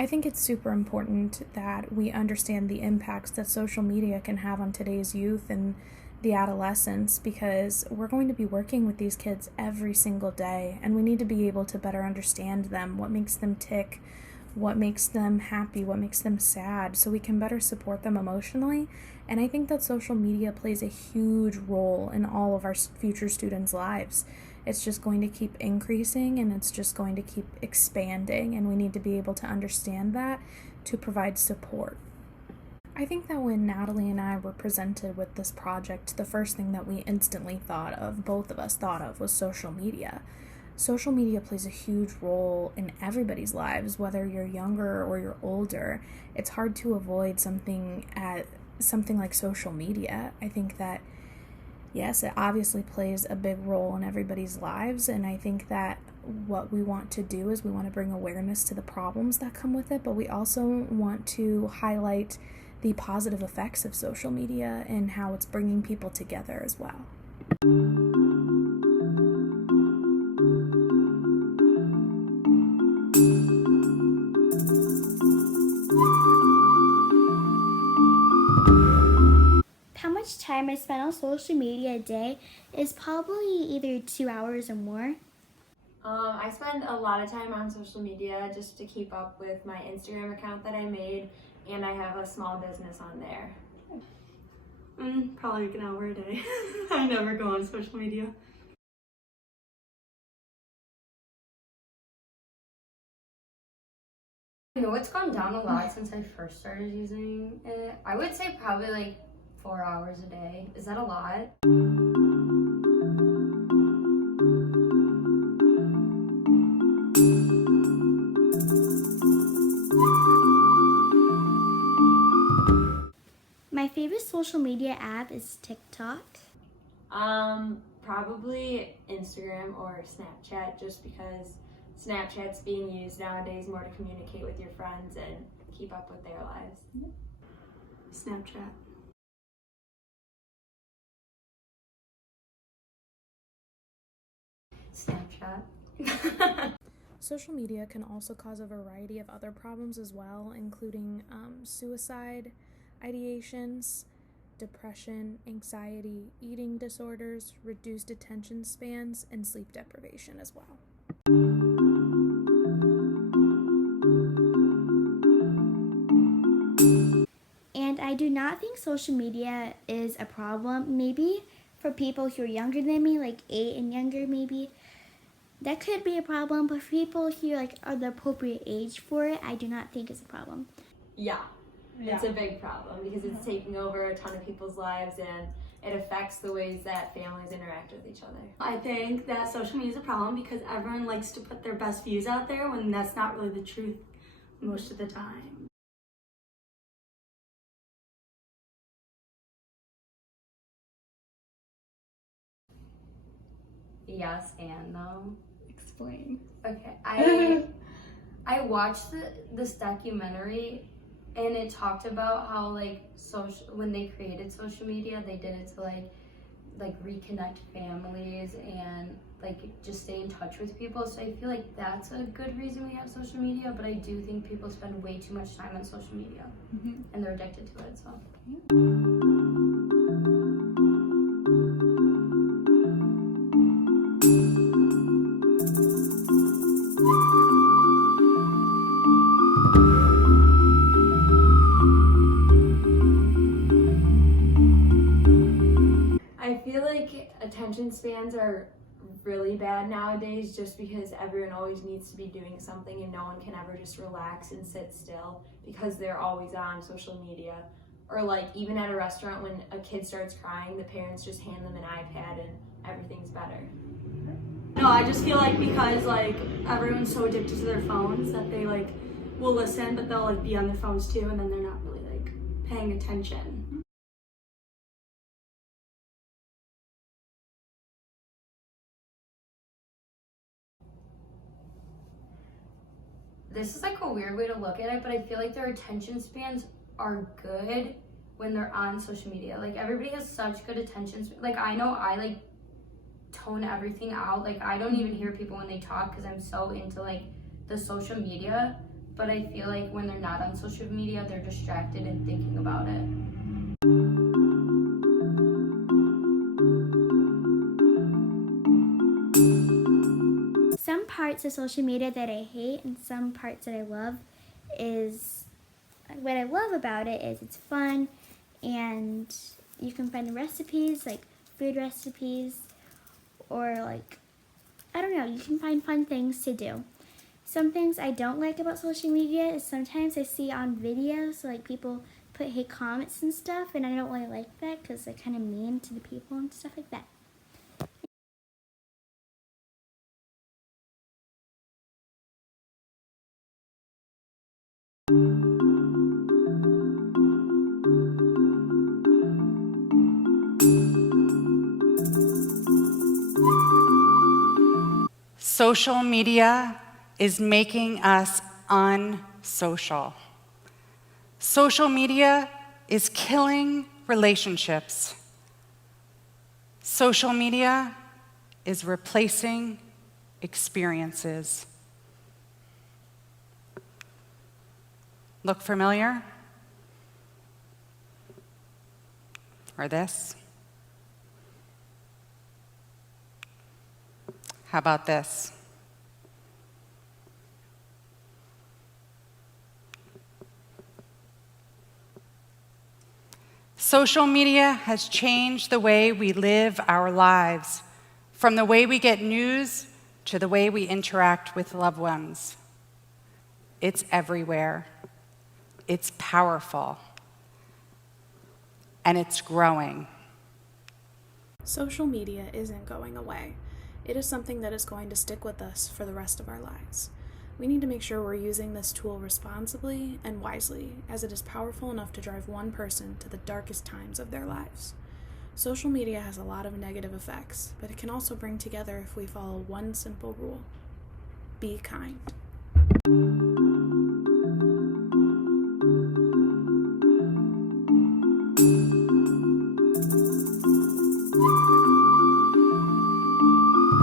I think it's super important that we understand the impacts that social media can have on today's youth and the adolescents, because we're going to be working with these kids every single day, and we need to be able to better understand them, what makes them tick, what makes them happy, what makes them sad, so we can better support them emotionally. And I think that social media plays a huge role in all of our future students' lives. It's just going to keep increasing, and it's just going to keep expanding, and we need to be able to understand that to provide support. I think that when Natalie and I were presented with this project, the first thing that we instantly thought of, both of us thought of, was social media. Social media plays a huge role in everybody's lives, whether you're younger or you're older. It's hard to avoid something like social media. I think that, yes, it obviously plays a big role in everybody's lives, and I think that what we want to do is we want to bring awareness to the problems that come with it, but we also want to highlight the positive effects of social media and how it's bringing people together as well. How much time I spend on social media a day is probably either 2 hours or more. I spend a lot of time on social media just to keep up with my Instagram account that I made, and I have a small business on there. Probably like an hour a day. I never go on social media. You know, it's gone down a lot since I first started using it. I would say probably like 4 hours a day. Is that a lot? My favorite social media app is TikTok. Probably Instagram or Snapchat, just because Snapchat's being used nowadays more to communicate with your friends and keep up with their lives. Snapchat. Snapchat. Social media can also cause a variety of other problems as well, including suicide ideations, depression, anxiety, eating disorders, reduced attention spans, and sleep deprivation as well. And I do not think social media is a problem. Maybe for people who are younger than me, like 8 and younger maybe, that could be a problem. But for people who are the appropriate age for it, I do not think it's a problem. Yeah, it's a big problem because it's taking over a ton of people's lives, and it affects the ways that families interact with each other. I think that social media is a problem because everyone likes to put their best views out there when that's not really the truth most of the time. Yes, and no. Explain. Okay, I watched this documentary, and it talked about how when they created social media, they did it to like reconnect families and just stay in touch with people. So I feel like that's a good reason we have social media, but I do think people spend way too much time on social media, and they're addicted to it. So. I feel like attention spans are really bad nowadays just because everyone always needs to be doing something and no one can ever just relax and sit still because they're always on social media. Or even at a restaurant, when a kid starts crying, the parents just hand them an iPad and everything's better. No, I just feel like because everyone's so addicted to their phones that they will listen, but they'll be on their phones too, and then they're not really paying attention. This is a weird way to look at it, but I feel like their attention spans are good when they're on social media. Everybody has such good attention span. I know I tone everything out. I don't even hear people when they talk because I'm so into the social media. but I feel like when they're not on social media, they're distracted and thinking about it. Some parts of social media that I hate and some parts that I love is, what I love about it is it's fun and you can find recipes, like food recipes, or like, I don't know, you can find fun things to do. Some things I don't like about social media is sometimes I see on videos, like people put hate comments and stuff, and I don't really like that because they're kind of mean to the people and stuff like that. Social media is making us unsocial. Social media is killing relationships. Social media is replacing experiences. Look familiar? Or this? How about this? Social media has changed the way we live our lives, from the way we get news to the way we interact with loved ones. It's everywhere. It's powerful. And it's growing. Social media isn't going away. It is something that is going to stick with us for the rest of our lives. We need to make sure we're using this tool responsibly and wisely, as it is powerful enough to drive one person to the darkest times of their lives. Social media has a lot of negative effects, but it can also bring together if we follow one simple rule: be kind.